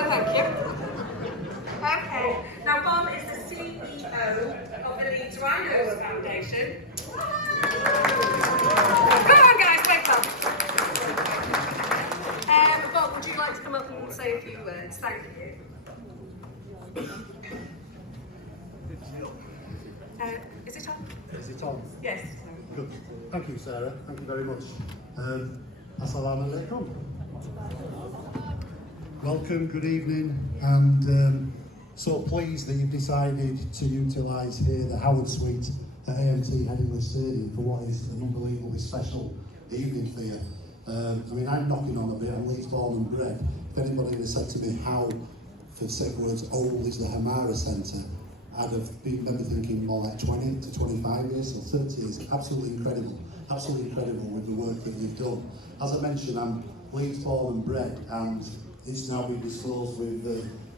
Well, thank you. Okay, now Bob is the CEO of the Leeds Rhinos Foundation. Come on guys, wake up. Bob, would you like to come up and say a few words? Thank you. Is it on? Is it on? Yes. Good. Thank you, Sarah. Thank you very much. Assalamu alaikum. Welcome, good evening, and so pleased that you've decided to utilise here the Howard Suite at AMT Headingley Stadium for what is an unbelievably special evening for you. I mean, I'm knocking on a bit, I'm Leeds born and bred. If anybody had said to me how, for several words, old is the HAMARA Centre, I'd have been maybe thinking more like 20 to 25 years or 30 years. Absolutely incredible with the work that you've done. As I mentioned, I'm Leeds born and bred, and it's now been disclosed with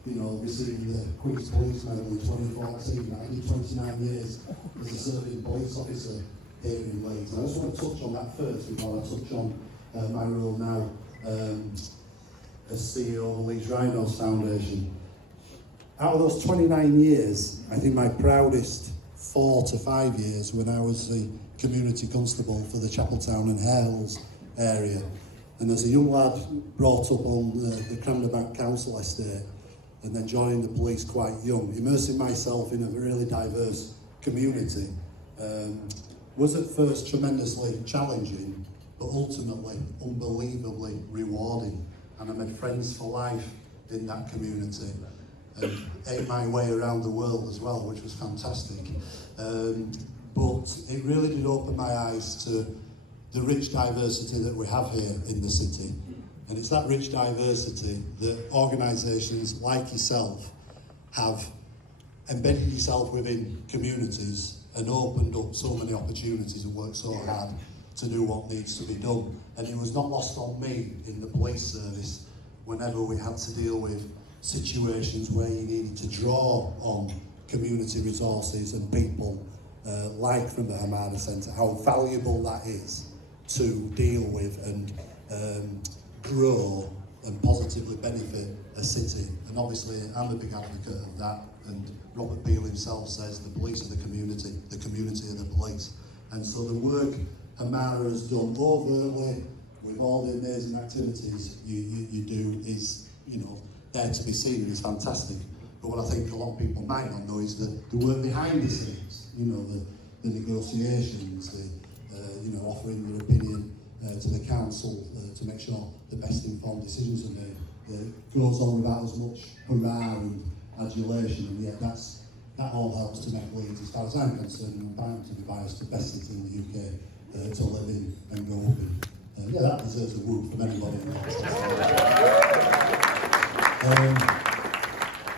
receiving the Queen's Police Medal in 2014. I did 29 years as a serving police officer here in Leeds. And I just want to touch on that first before I touch on my role now as CEO of the Leeds Rhinos Foundation. Out of those 29 years, I think my proudest 4 to 5 years when I was the community constable for the Chapeltown and Hales area. And as a young lad brought up on the Cranderbank Council estate and then joining the police quite young, immersing myself in a really diverse community was at first tremendously challenging, but ultimately unbelievably rewarding. And I made friends for life in that community and ate my way around the world as well, which was fantastic. But it really did open my eyes to the rich diversity that we have here in the city. And it's that rich diversity that organisations like yourself have embedded yourself within communities and opened up so many opportunities and worked so hard to do what needs to be done. And it was not lost on me in the police service whenever we had to deal with situations where you needed to draw on community resources and people like from the HAMARA Centre, how valuable that is to deal with and grow and positively benefit a city. And obviously I'm a big advocate of that, and Robert Peel himself says the police are the community are the police. And so the work HAMARA has done overtly with all the amazing activities you do is, there to be seen, and is fantastic. But what I think a lot of people might not know is that the work behind the scenes, the negotiations, the offering your opinion to the council to make sure the best informed decisions are made, goes on without as much hurrah and adulation, and yet that all helps to make Leeds, as far as I'm concerned, and I'm bound to be biased, the best city in the UK to live in and grow up in. That deserves a whoop from anybody in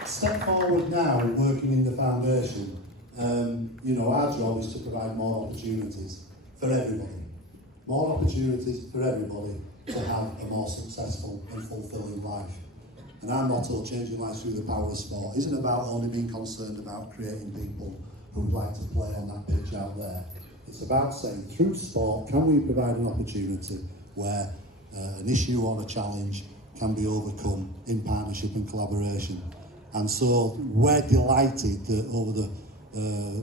Step forward now, working in the foundation. Our job is to provide more opportunities for everybody. More opportunities for everybody to have a more successful and fulfilling life. And our motto, changing lives through the power of sport, isn't about only being concerned about creating people who would like to play on that pitch out there. It's about saying, through sport, can we provide an opportunity where an issue or a challenge can be overcome in partnership and collaboration. And so we're delighted that over the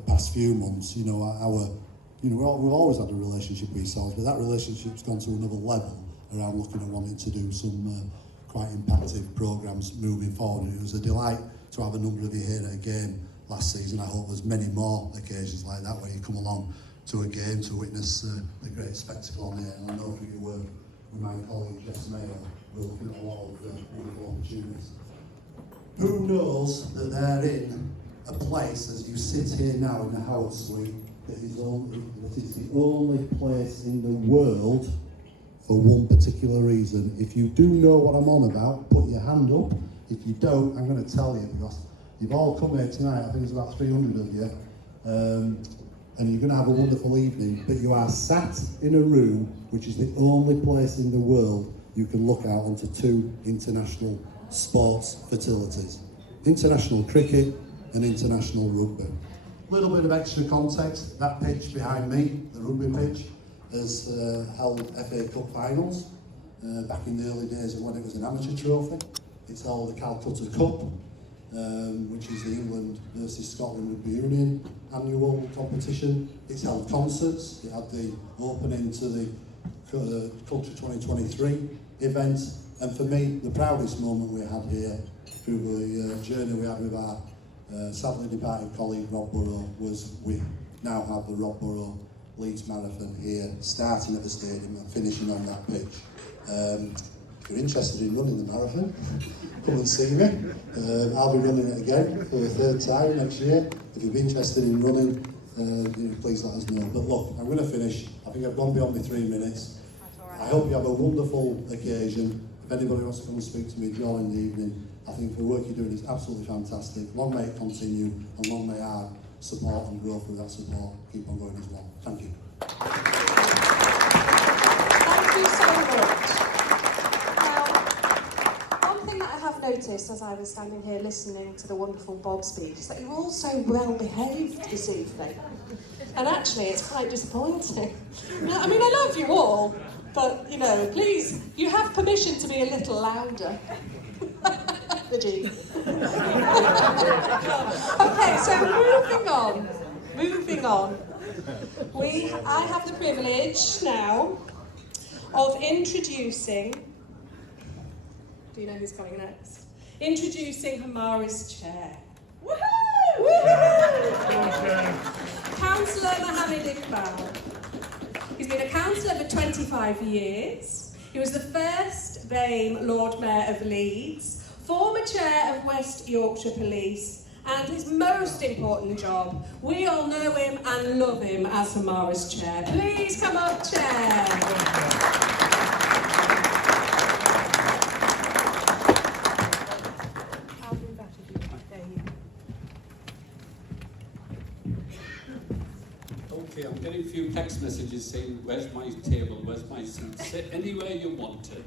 past few months, we've always had a relationship with yourselves, but that relationship's gone to another level around looking at wanting to do some quite impactful programmes moving forward. And it was a delight to have a number of you here at a game last season. I hope there's many more occasions like that where you come along to a game to witness the great spectacle on here. And I know through your work with my colleague Jess Mayo, we're looking at a lot of wonderful opportunities. Who knows that they're in a place, as you sit here now in the Howard Suite, that is the only place in the world for one particular reason. If you do know what I'm on about, put your hand up. If you don't, I'm going to tell you, because you've all come here tonight. I think there's about 300 of you. And you're going to have a wonderful evening, but you are sat in a room which is the only place in the world you can look out onto 2 international sports facilities. International cricket and international rugby. A little bit of extra context, that pitch behind me, the rugby pitch, has held FA Cup finals back in the early days of when it was an amateur trophy. It's held the Calcutta Cup, which is the England versus Scotland Rugby Union annual competition. It's held concerts. It had the opening to the Culture 2023 event. And for me, the proudest moment we had here through the journey we had with our sadly departed colleague Rob Burrow was we now have the Rob Burrow Leeds Marathon here, starting at the stadium and finishing on that pitch. If you're interested in running the marathon, come and see me. I'll be running it again for the third time next year. If you're interested in running, please let us know. But look, I'm going to finish. I think I've gone beyond my 3 minutes. I hope you have a wonderful occasion. If anybody wants to come and speak to me during the evening, I think the work you're doing is absolutely fantastic. Long may it continue, and long may our support and growth with that support keep on going as well. Thank you. Thank you so much. Now, one thing that I have noticed as I was standing here listening to the wonderful Bob speech is that you're all so well behaved this evening. And actually, it's quite disappointing. I mean, I love you all, but, you know, please, you have permission to be a little louder. The G. Okay, so moving on. I have the privilege now of introducing, do you know who's coming next? Introducing HAMARA's chair. Woohoo! Councillor Mohammed Iqbal. He's been a councillor for 25 years. He was the first BAME Lord Mayor of Leeds, former chair of West Yorkshire Police, and his most important job, we all know him and love him as HAMARA's chair. Please come up, chair. I'll do that if you want. There you go. Okay, I'm getting a few text messages saying, where's my table, where's my seat? Sit anywhere you want it.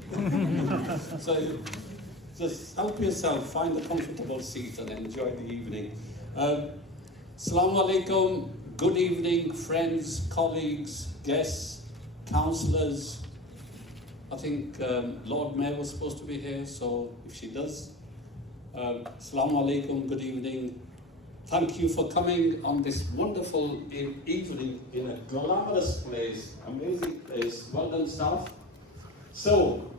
So just help yourself, find a comfortable seat and enjoy the evening. Assalamu alaikum, good evening, friends, colleagues, guests, councillors. I think Lord Mayor was supposed to be here, so if she does. Assalamu alaikum, good evening. Thank you for coming on this wonderful evening in a glamorous place, amazing place. Well done, staff. So,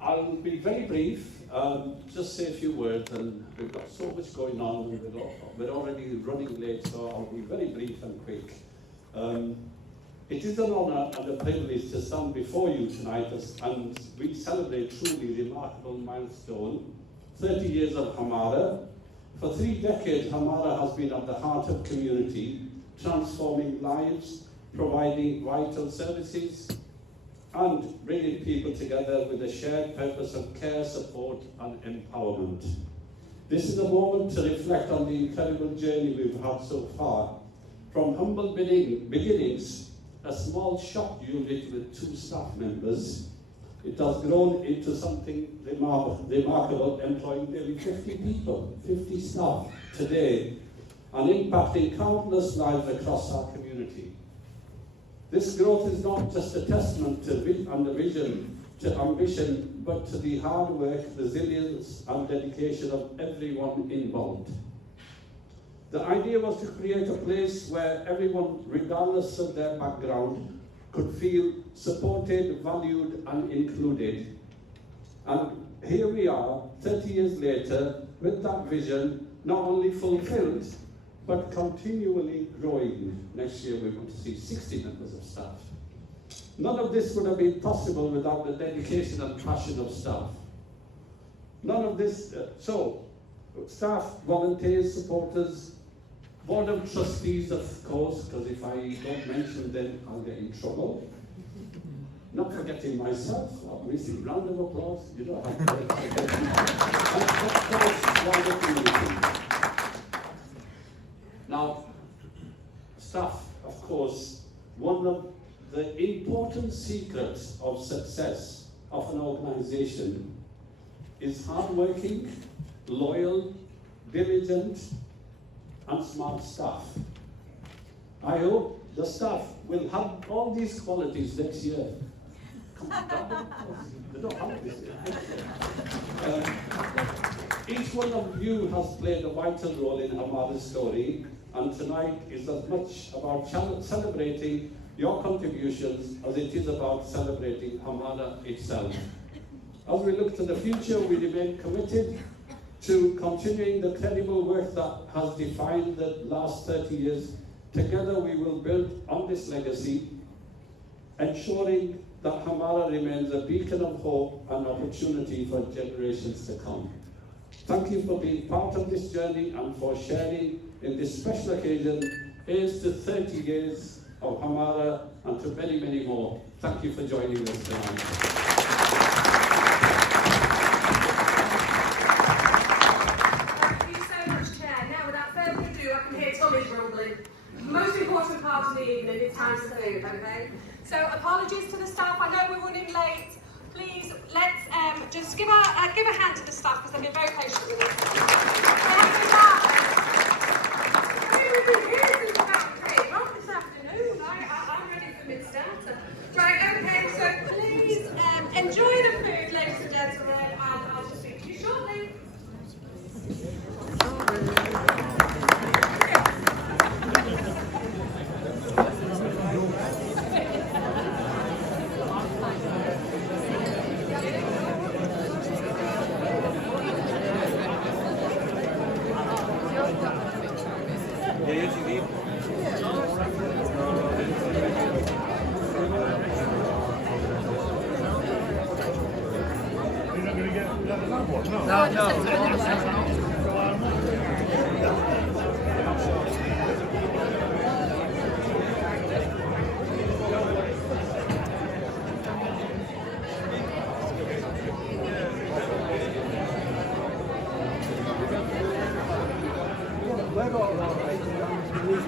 I'll be very brief, just say a few words, and we've got so much going on, and we're already running late, so I'll be very brief and quick. It is an honour and a privilege to stand before you tonight, and we celebrate truly remarkable milestone, 30 years of HAMARA. For 3 decades, HAMARA has been at the heart of community, transforming lives, providing vital services, and bringing people together with a shared purpose of care, support, and empowerment. This is a moment to reflect on the incredible journey we've had so far. From humble beginnings, a small shop unit with 2 staff members, it has grown into something remarkable, employing nearly 50 people, 50 staff today, and impacting countless lives across our community. This growth is not just a testament to vision, to ambition, but to the hard work, resilience, and dedication of everyone involved. The idea was to create a place where everyone, regardless of their background, could feel supported, valued, and included. And here we are, 30 years later, with that vision not only fulfilled, but continually growing. Next year we're going to see 60 members of staff. None of this would have been possible without the dedication and passion of staff. None of this, staff, volunteers, supporters, board of trustees, of course, because if I don't mention them, I'll get in trouble. Not forgetting myself, obviously, round of applause, you know how to do it. And of course, wider community. Now, staff, of course, one of the important secrets of success of an organisation is hardworking, loyal, diligent, and smart staff. I hope the staff will have all these qualities next year. Come on, they don't have this yet. Each one of you has played a vital role in HAMARA's story, and tonight is as much about celebrating your contributions as it is about celebrating HAMARA itself. As we look to the future, we remain committed to continuing the credible work that has defined the last 30 years. Together we will build on this legacy, ensuring that HAMARA remains a beacon of hope and opportunity for generations to come. Thank you for being part of this journey and for sharing in this special occasion. Here's to 30 years of HAMARA and to many, many more. Thank you for joining us tonight. Thank you so much, Chair. Now, without further ado, I can hear Tommy's rumbling. Most important part of the evening is time for food, okay? So, apologies to the staff. I know we're running late. Please, let's just give a hand to the staff because they've been very patient with us. Not this afternoon. I'm ready for mid-starter. Right, okay, so please enjoy the food, ladies and gentlemen, and I'll just speak to you shortly.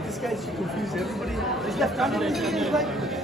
This guy's confused everybody. He's left-handed, isn't he?